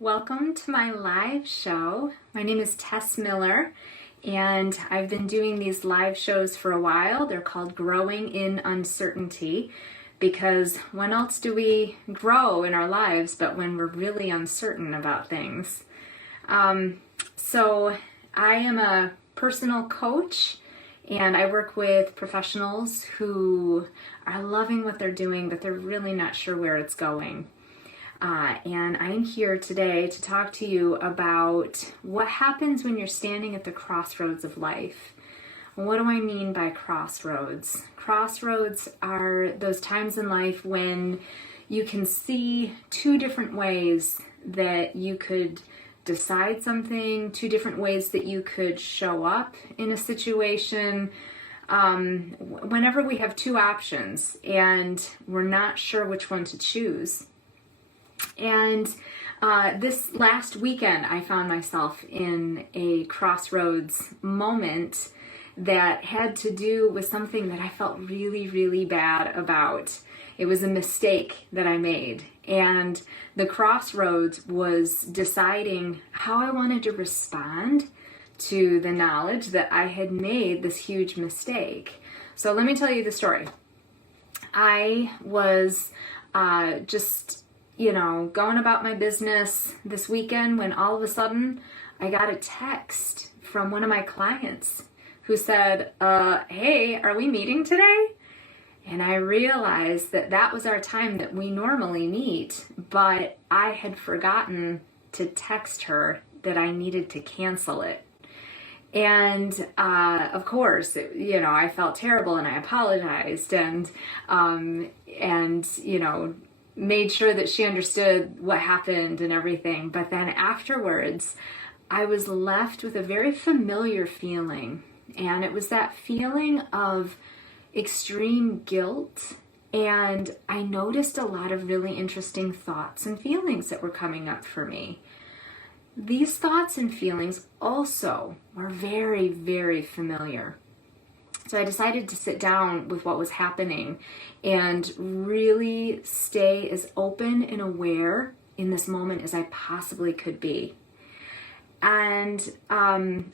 Welcome to my live show. My name is Tess Miller, and I've been doing these live shows for a while. They're called Growing in Uncertainty, because when else do we grow in our lives but when we're really uncertain about things? So I am a personal coach, and I work with professionals who are loving what they're doing, but they're really not sure where it's going. And I'm here today to talk to you about what happens when you're standing at the crossroads of life. What do I mean by crossroads? Crossroads are those times in life when you can see two different ways that you could decide something, two different ways that you could show up in a situation. Whenever we have two options and we're not sure which one to choose. And this last weekend, I found myself in a crossroads moment that had to do with something that I felt really, really bad about. It was a mistake that I made. And the crossroads was deciding how I wanted to respond to the knowledge that I had made this huge mistake. So let me tell you the story. I was going about my business this weekend when all of a sudden I got a text from one of my clients who said, hey, are we meeting today? And I realized that that was our time that we normally meet, but I had forgotten to text her that I needed to cancel it. And of course, I felt terrible and I apologized and made sure that she understood what happened and everything. But then afterwards, I was left with a very familiar feeling. And it was that feeling of extreme guilt. And I noticed a lot of really interesting thoughts and feelings that were coming up for me. These thoughts and feelings also were very, very familiar. So I decided to sit down with what was happening and really stay as open and aware in this moment as I possibly could be. And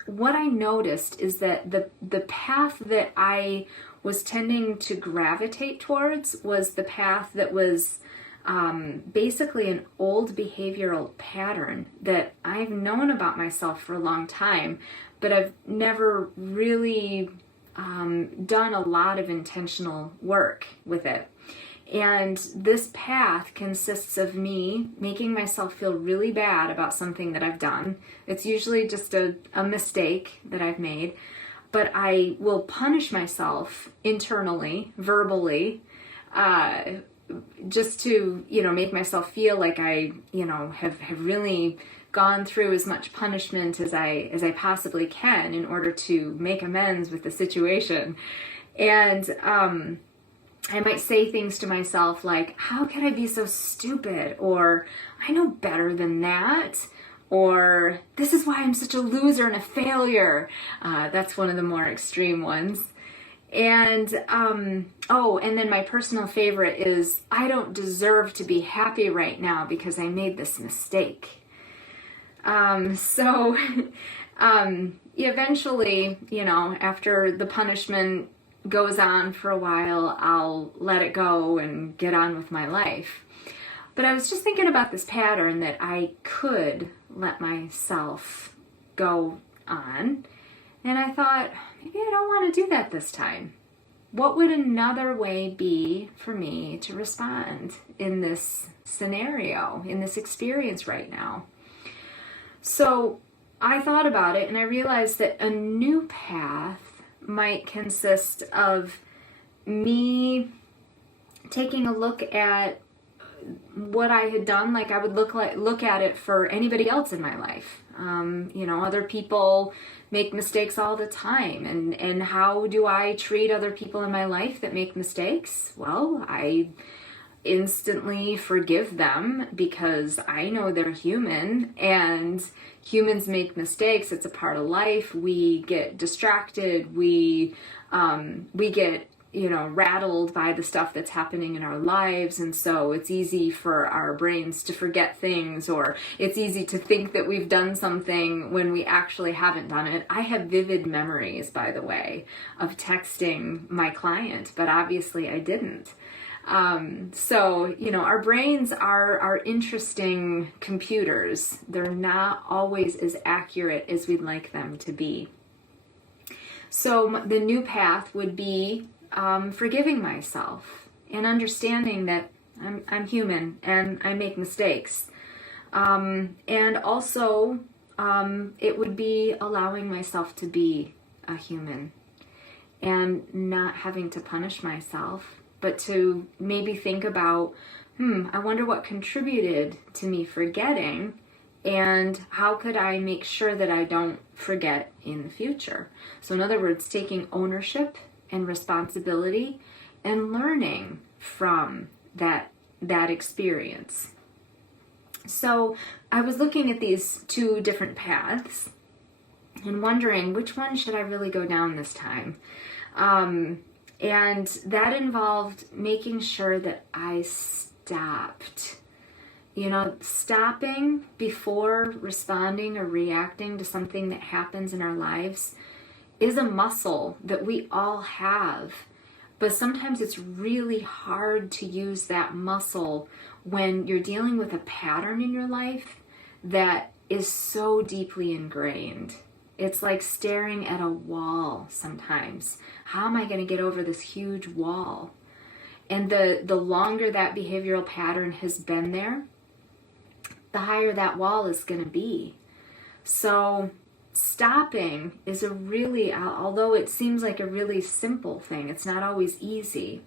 what I noticed is that the path that I was tending to gravitate towards was the path that was basically an old behavioral pattern that I've known about myself for a long time, but I've never really done a lot of intentional work with it. And this path consists of me making myself feel really bad about something that I've done. It's usually just a mistake that I've made, but I will punish myself internally, verbally, just to, make myself feel like I, have really gone through as much punishment as I possibly can in order to make amends with the situation. And I might say things to myself like, how can I be so stupid? Or I know better than that. Or this is why I'm such a loser and a failure. That's one of the more extreme ones. And and then my personal favorite is, I don't deserve to be happy right now because I made this mistake. Eventually, after the punishment goes on for a while, I'll let it go and get on with my life. But I was just thinking about this pattern that I could let myself go on. And I thought, maybe I don't want to do that this time. What would another way be for me to respond in this scenario, in this experience right now? So I thought about it and I realized that a new path might consist of me taking a look at what I had done, like I would look at it for anybody else in my life. Other people make mistakes all the time, and how do I treat other people in my life that make mistakes? Well, I instantly forgive them because I know they're human and humans make mistakes. It's a part of life. We get distracted. We get rattled by the stuff that's happening in our lives. And so it's easy for our brains to forget things, or it's easy to think that we've done something when we actually haven't done it. I have vivid memories, by the way, of texting my client, but obviously I didn't. So, our brains are interesting computers. They're not always as accurate as we'd like them to be. So the new path would be forgiving myself and understanding that I'm human and I make mistakes. And also, it would be allowing myself to be a human and not having to punish myself, but to maybe think about, I wonder what contributed to me forgetting, and how could I make sure that I don't forget in the future? So in other words, taking ownership and responsibility and learning from that experience. So I was looking at these two different paths and wondering, which one should I really go down this time? And that involved making sure that I stopped. Stopping before responding or reacting to something that happens in our lives is a muscle that we all have. But sometimes it's really hard to use that muscle when you're dealing with a pattern in your life that is so deeply ingrained. It's like staring at a wall sometimes. How am I going to get over this huge wall? And the longer that behavioral pattern has been there, the higher that wall is going to be. So stopping is a really, although it seems like a really simple thing, it's not always easy.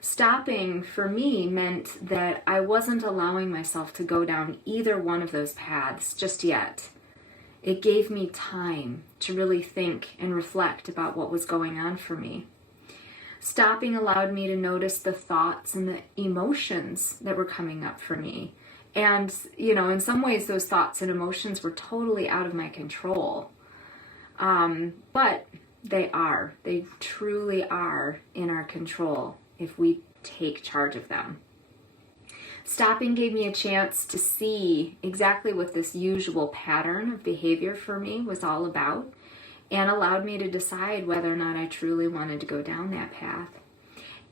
Stopping for me meant that I wasn't allowing myself to go down either one of those paths just yet. It gave me time to really think and reflect about what was going on for me. Stopping allowed me to notice the thoughts and the emotions that were coming up for me. And, in some ways, those thoughts and emotions were totally out of my control. But they truly are in our control if we take charge of them. Stopping gave me a chance to see exactly what this usual pattern of behavior for me was all about, and allowed me to decide whether or not I truly wanted to go down that path.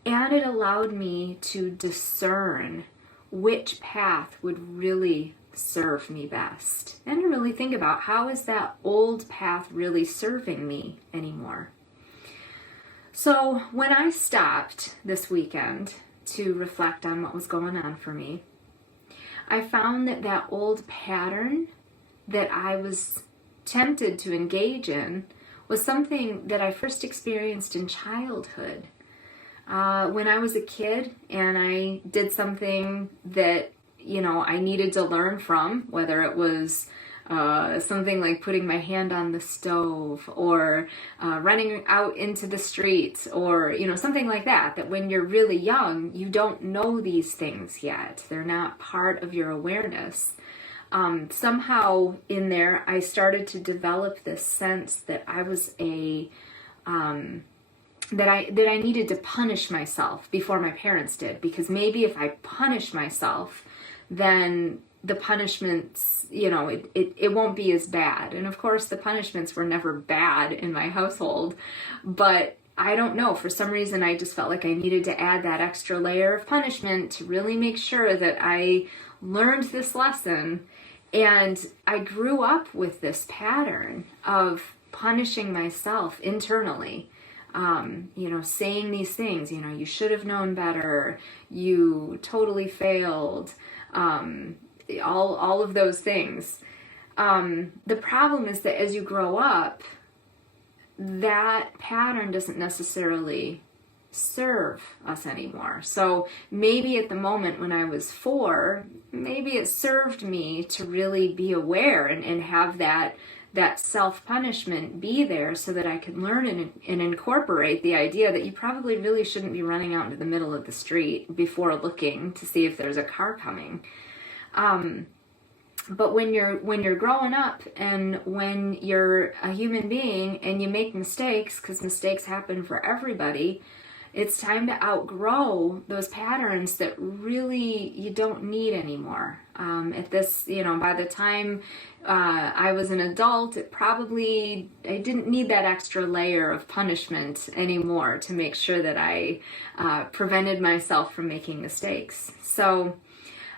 And it allowed me to discern which path would really serve me best, and to really think about, how is that old path really serving me anymore? So when I stopped this weekend to reflect on what was going on for me, I found that old pattern that I was tempted to engage in was something that I first experienced in childhood. When I was a kid and I did something that, I needed to learn from, whether it was something like putting my hand on the stove, or running out into the street, or, something like that when you're really young, you don't know these things yet. They're not part of your awareness. Somehow in there, I started to develop this sense that I was that I needed to punish myself before my parents did, because maybe if I punish myself, then the punishments, it won't be as bad. And of course, the punishments were never bad in my household, but I don't know, for some reason I just felt like I needed to add that extra layer of punishment to really make sure that I learned this lesson. And I grew up with this pattern of punishing myself internally. Saying these things, you should have known better, you totally failed, all of those things. The problem is that as you grow up, that pattern doesn't necessarily serve us anymore. So maybe at the moment when I was 4, maybe it served me to really be aware and have that self-punishment be there, so that I could learn and incorporate the idea that you probably really shouldn't be running out into the middle of the street before looking to see if there's a car coming. But when you're growing up, and when you're a human being and you make mistakes, because mistakes happen for everybody, It's time to outgrow those patterns that really you don't need anymore. At this, by the time I was an adult, I didn't need that extra layer of punishment anymore to make sure that I prevented myself from making mistakes. So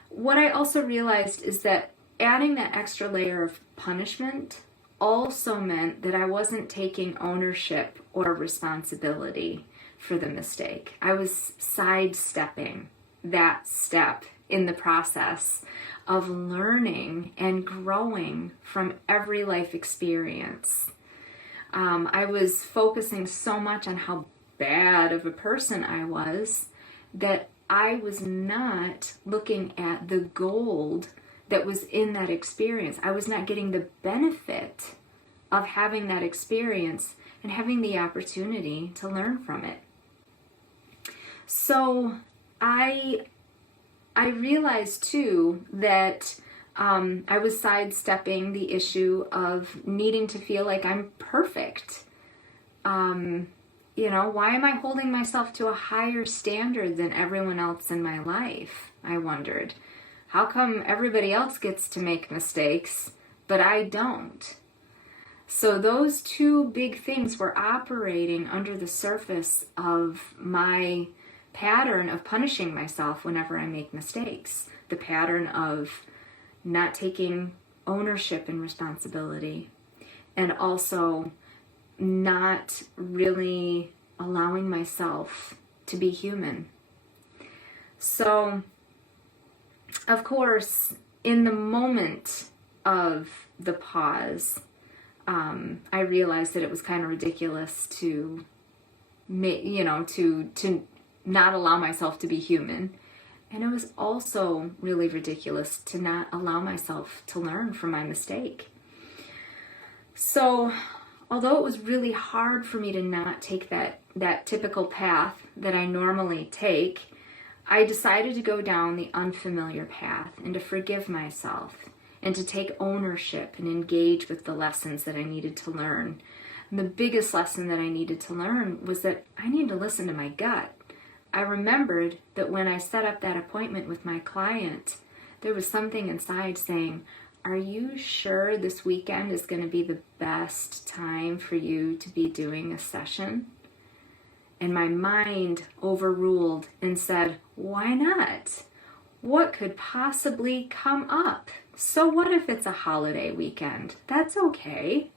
what I also realized is that adding that extra layer of punishment also meant that I wasn't taking ownership or responsibility for the mistake. I was sidestepping that step in the process of learning and growing from every life experience. I was focusing so much on how bad of a person I was that I was not looking at the gold that was in that experience. I was not getting the benefit of having that experience and having the opportunity to learn from it. So I realized too that I was sidestepping the issue of needing to feel like I'm perfect. Why am I holding myself to a higher standard than everyone else in my life? I wondered. How come everybody else gets to make mistakes, but I don't? So those two big things were operating under the surface of my pattern of punishing myself whenever I make mistakes. The pattern of not taking ownership and responsibility, and also not really allowing myself to be human. So, of course, in the moment of the pause, I realized that it was kind of ridiculous to not allow myself to be human. And it was also really ridiculous to not allow myself to learn from my mistake. So, although it was really hard for me to not take that typical path that I normally take, I decided to go down the unfamiliar path and to forgive myself and to take ownership and engage with the lessons that I needed to learn. And the biggest lesson that I needed to learn was that I needed to listen to my gut. I remembered that when I set up that appointment with my client, there was something inside saying, "Are you sure this weekend is going to be the best time for you to be doing a session?" And my mind overruled and said, "Why not? What could possibly come up? So what if it's a holiday weekend? That's okay."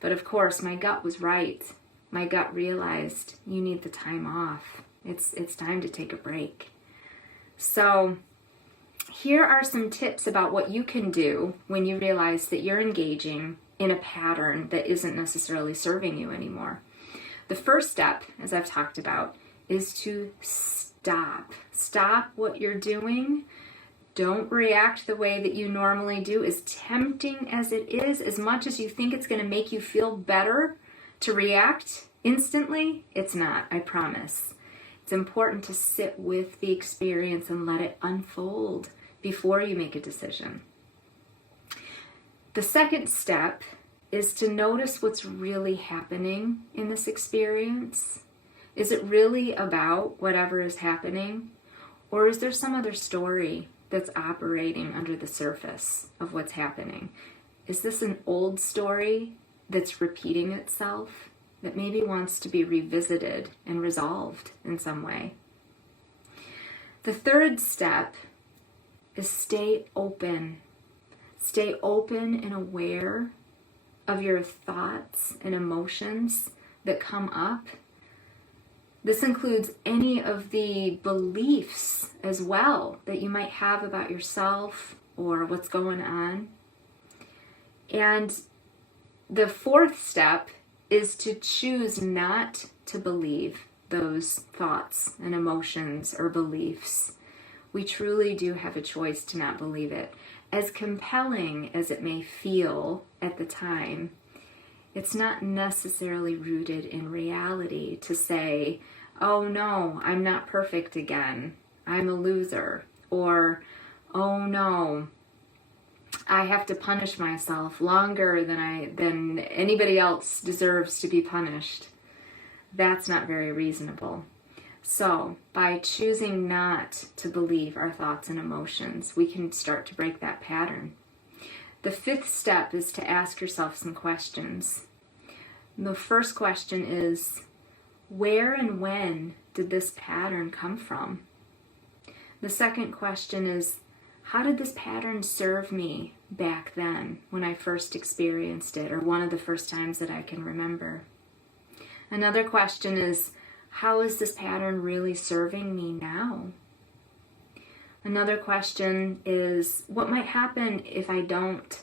But of course, my gut was right. My gut realized you need the time off. It's time to take a break. So here are some tips about what you can do when you realize that you're engaging in a pattern that isn't necessarily serving you anymore. The first step, as I've talked about, is to stop. Stop what you're doing. Don't react the way that you normally do. As tempting as it is, as much as you think it's going to make you feel better to react instantly, it's not, I promise. It's important to sit with the experience and let it unfold before you make a decision. The second step is to notice what's really happening in this experience. Is it really about whatever is happening? Or is there some other story that's operating under the surface of what's happening? Is this an old story that's repeating itself that maybe wants to be revisited and resolved in some way? The third step is stay open. Stay open and aware of your thoughts and emotions that come up. This includes any of the beliefs as well that you might have about yourself or what's going on. And the fourth step is to choose not to believe those thoughts and emotions or beliefs. We truly do have a choice to not believe it. As compelling as it may feel at the time, it's not necessarily rooted in reality to say, "Oh no, I'm not perfect again. I'm a loser." Or, "Oh no, I have to punish myself longer than anybody else deserves to be punished." That's not very reasonable. So by choosing not to believe our thoughts and emotions, we can start to break that pattern. The fifth step is to ask yourself some questions. The first question is, where and when did this pattern come from? The second question is, how did this pattern serve me back then when I first experienced it, or one of the first times that I can remember? Another question is, how is this pattern really serving me now? Another question is, what might happen if I don't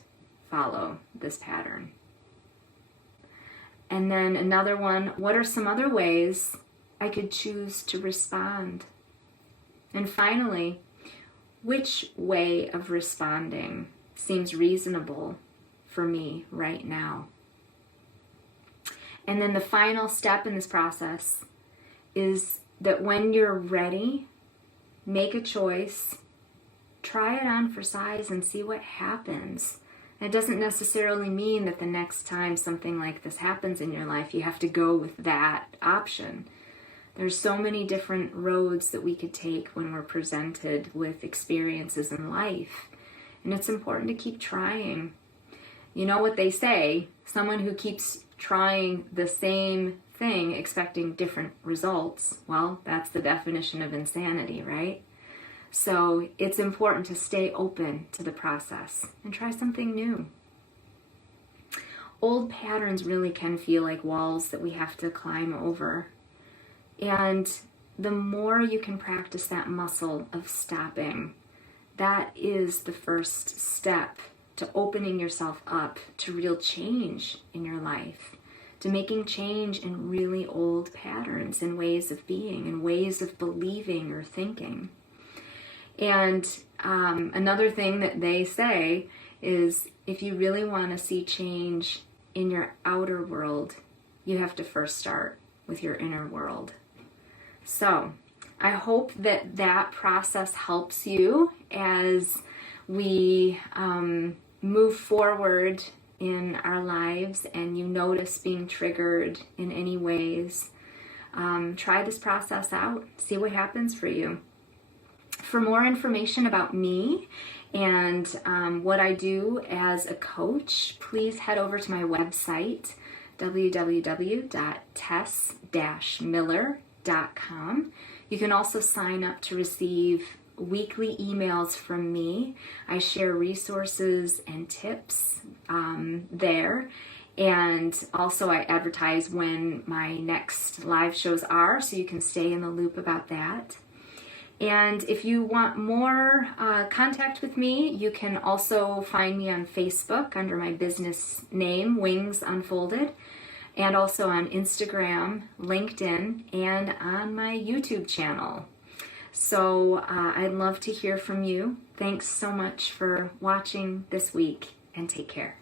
follow this pattern? And then another one, what are some other ways I could choose to respond? And finally, which way of responding seems reasonable for me right now? And then the final step in this process is that when you're ready, make a choice, try it on for size and see what happens. It doesn't necessarily mean that the next time something like this happens in your life, you have to go with that option. There's so many different roads that we could take when we're presented with experiences in life. And it's important to keep trying. You know what they say, someone who keeps trying the same thing expecting different results, well, that's the definition of insanity, right? So it's important to stay open to the process and try something new. Old patterns really can feel like walls that we have to climb over. And the more you can practice that muscle of stopping, that is the first step to opening yourself up to real change in your life, to making change in really old patterns and ways of being and ways of believing or thinking. And another thing that they say is, if you really want to see change in your outer world, you have to first start with your inner world. So I hope that that process helps you as we move forward in our lives and you notice being triggered in any ways. Try this process out. See what happens for you. For more information about me and what I do as a coach, please head over to my website, www.tess-miller.com. You can also sign up to receive weekly emails from me. I share resources and tips there. And also I advertise when my next live shows are, so you can stay in the loop about that. And if you want more contact with me, you can also find me on Facebook under my business name, Wings Unfolded, and also on Instagram, LinkedIn, and on my YouTube channel. So I'd love to hear from you. Thanks so much for watching this week, and take care.